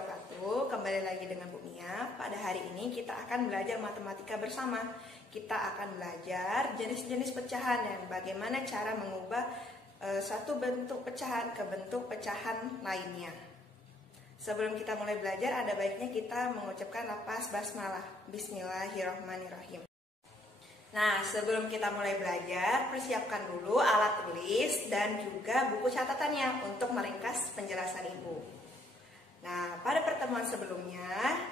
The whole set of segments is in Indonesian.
wabarakatuh. Kembali lagi dengan Bu Mia. Pada hari ini kita akan belajar matematika bersama. Kita akan belajar jenis-jenis pecahan dan bagaimana cara mengubah satu bentuk pecahan ke bentuk pecahan lainnya. Sebelum kita mulai belajar, ada baiknya kita mengucapkan lafaz basmalah. Bismillahirrahmanirrahim. Nah, sebelum kita mulai belajar, persiapkan dulu alat tulis dan juga buku catatannya untuk meringkas penjelasan Ibu. Nah, pada pertemuan sebelumnya,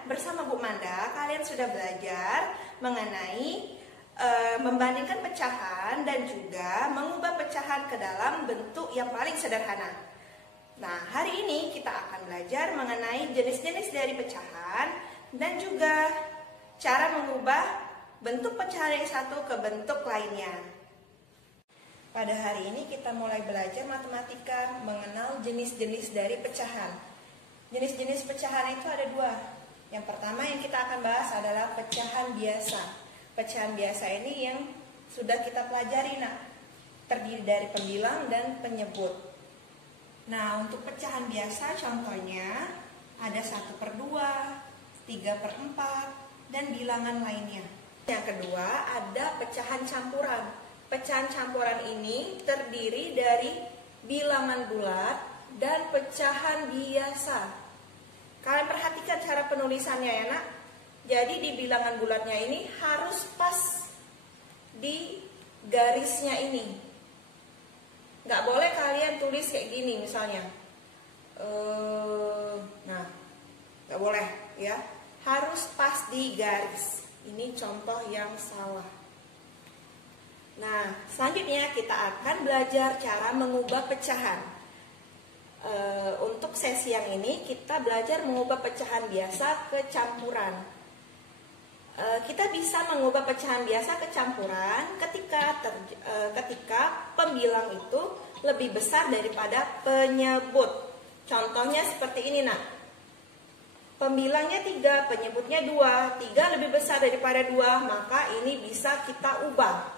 bersama Bu Manda, kalian sudah belajar mengenai membandingkan pecahan dan juga mengubah pecahan ke dalam bentuk yang paling sederhana. Nah, hari ini kita akan belajar mengenai jenis-jenis dari pecahan dan juga cara mengubah bentuk pecahan yang satu ke bentuk lainnya. Pada hari ini kita mulai belajar matematika mengenal jenis-jenis dari pecahan. Jenis-jenis pecahan itu ada dua. Yang pertama yang kita akan bahas adalah pecahan biasa. Pecahan biasa ini yang sudah kita pelajari, terdiri dari pembilang dan penyebut. Nah, untuk pecahan biasa contohnya ada 1/2, 3/4, dan bilangan lainnya. Yang kedua ada pecahan campuran. Pecahan campuran ini terdiri dari bilangan bulat dan pecahan biasa. Kalian perhatikan cara penulisannya ya nak. Jadi di bilangan bulatnya ini harus pas di garisnya ini. Nggak boleh kalian tulis kayak gini misalnya. Nah, nggak boleh ya. Harus pas di garis. Ini contoh yang salah. Nah, selanjutnya kita akan belajar cara mengubah pecahan. Untuk sesi yang ini kita belajar mengubah pecahan biasa ke campuran. Kita bisa mengubah pecahan biasa ke campuran ketika pembilang itu lebih besar daripada penyebut. Contohnya seperti ini nak. Pembilangnya 3, penyebutnya 2. 3 lebih besar daripada 2, maka ini bisa kita ubah.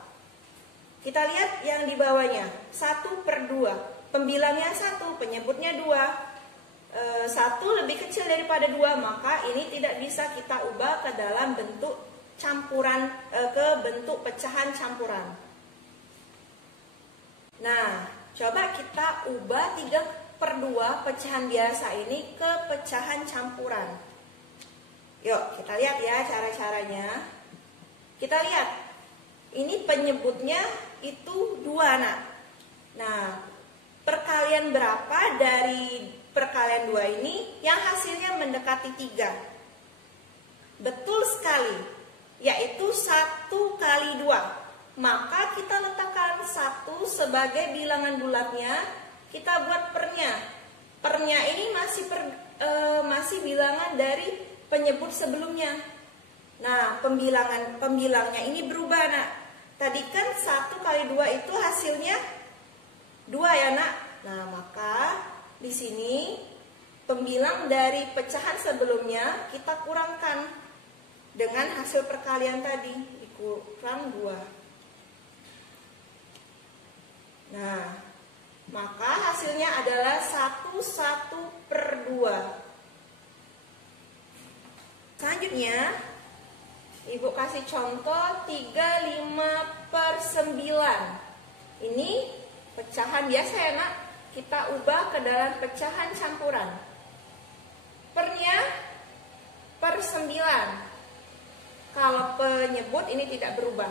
Kita lihat yang di bawahnya, 1/2. Pembilangnya 1, penyebutnya 2. 1 lebih kecil daripada 2, maka ini tidak bisa kita ubah ke dalam bentuk campuran, ke bentuk pecahan campuran. Nah, coba kita ubah 3/2 pecahan biasa ini ke pecahan campuran. Yuk kita lihat ya cara-caranya. Kita lihat, ini penyebutnya itu 2 nak. Nah, perkalian berapa dari perkalian 2 ini yang hasilnya mendekati 3? Betul sekali, yaitu 1 kali 2. Maka kita letakkan 1 sebagai bilangan bulatnya. Kita buat pernya. Pernya ini masih bilangan dari penyebut sebelumnya. Nah, pembilangnya ini berubah, nak. Tadi kan 1 kali 2 itu hasilnya 2 ya, nak. Nah, maka di sini pembilang dari pecahan sebelumnya kita kurangkan dengan hasil perkalian tadi, dikurang 2. Nah, maka hasilnya adalah 1/2. Selanjutnya, Ibu kasih contoh 3/5/9. Ini pecahan biasa ya nak. Kita ubah ke dalam pecahan campuran. Pernya per 9. Kalau penyebut ini tidak berubah.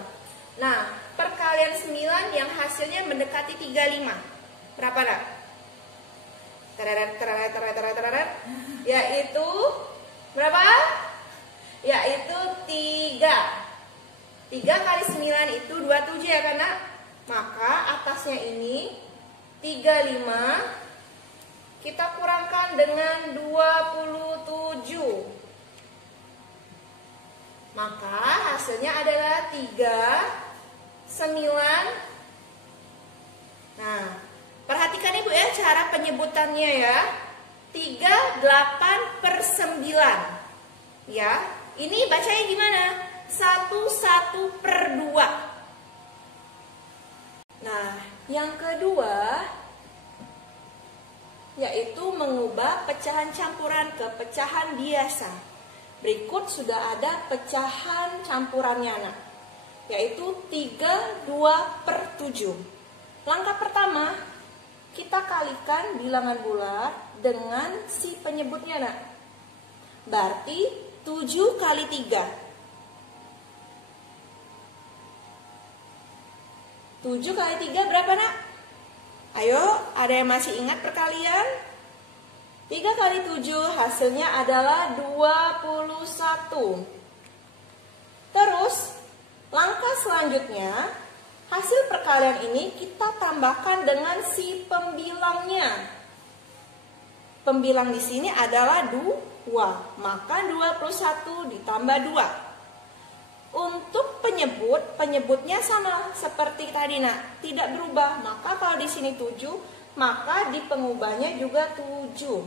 Nah, perkalian 9 yang hasilnya mendekati 35. Berapa nak? Yaitu berapa? Yaitu 3. 3 kali 9 itu 27 ya kan nak? Maka atasnya ini 35 kita kurangkan dengan 27. Maka hasilnya /9. Nah, perhatikan Ibu ya cara penyebutannya ya. 3/8/9. Ya, ini bacanya gimana? 1/2. Nah, yang kedua yaitu mengubah pecahan campuran ke pecahan biasa. Berikut sudah ada pecahan campurannya anak, yaitu 3/2/7. Langkah pertama, kita kalikan bilangan bulat dengan si penyebutnya nak. Berarti 7 kali 3. 7 kali 3 berapa nak? Ayo, ada yang masih ingat perkalian? 3 kali 7 hasilnya adalah 21. Terus, langkah selanjutnya, hasil perkalian ini kita tambahkan dengan si pembilangnya. Pembilang di sini adalah 2, maka 21 ditambah 2. Untuk penyebutnya sama seperti tadi nak, tidak berubah. Maka kalau di sini 7, maka di pengubahnya juga 7.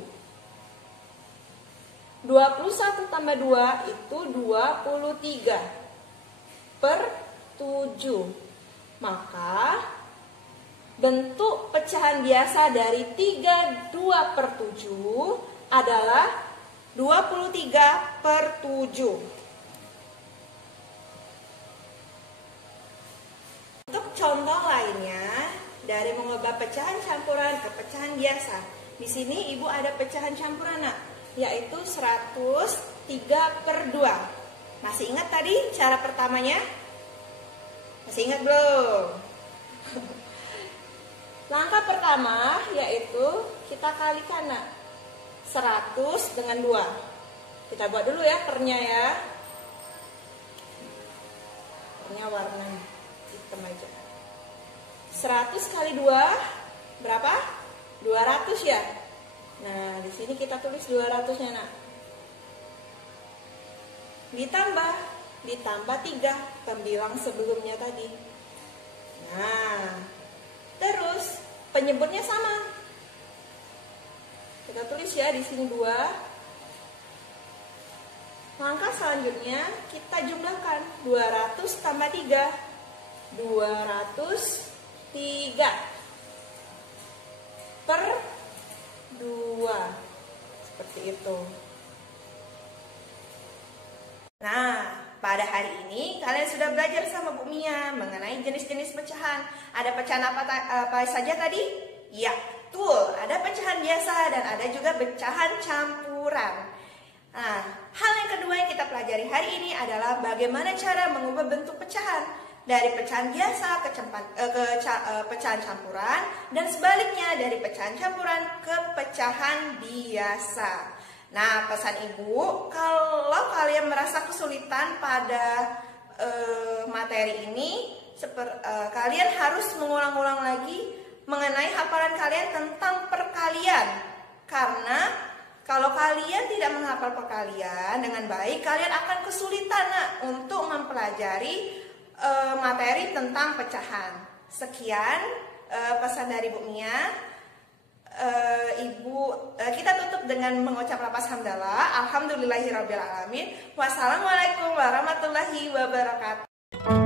21 tambah 2 itu 23/7. Maka bentuk pecahan biasa dari 3/2/7 adalah 23/7. Untuk contoh lainnya, dari mengubah pecahan campuran ke pecahan biasa. Di sini ibu ada pecahan campuran nak, yaitu 103/2. Masih ingat tadi cara pertamanya? Masih ingat belum? Langkah pertama yaitu kita kalikan nak, 100 dengan 2. Kita buat dulu ya pernya ya. Pernya warna hitam aja. 100 kali 2 berapa? 200 ya. Nah, di sini kita tulis 200-nya nak. Ditambah 3 pembilang sebelumnya tadi. Nah, terus penyebutnya sama. Kita tulis ya di sini 2. Langkah selanjutnya kita jumlahkan 200 tambah 3. 203/2. Seperti itu. Nah, pada hari ini kalian sudah belajar sama Bu Mia mengenai jenis-jenis pecahan. Ada pecahan apa saja tadi? Ya, betul. Ada pecahan biasa dan ada juga pecahan campuran. Nah, hal yang kedua yang kita pelajari hari ini adalah bagaimana cara mengubah bentuk pecahan dari pecahan biasa ke pecahan campuran, dan sebaliknya dari pecahan campuran ke pecahan biasa. Nah, pesan ibu, kalau kalian merasa kesulitan pada materi ini, kalian harus mengulang-ulang lagi mengenai hafalan kalian tentang perkalian. Karena kalau kalian tidak menghafal perkalian dengan baik, kalian akan kesulitan untuk mempelajari materi tentang pecahan. Sekian pesan dari Bu Mia. Kita tutup dengan mengucap lafaz hamdalah. Alhamdulillahirabbil alamin. Wassalamualaikum warahmatullahi wabarakatuh.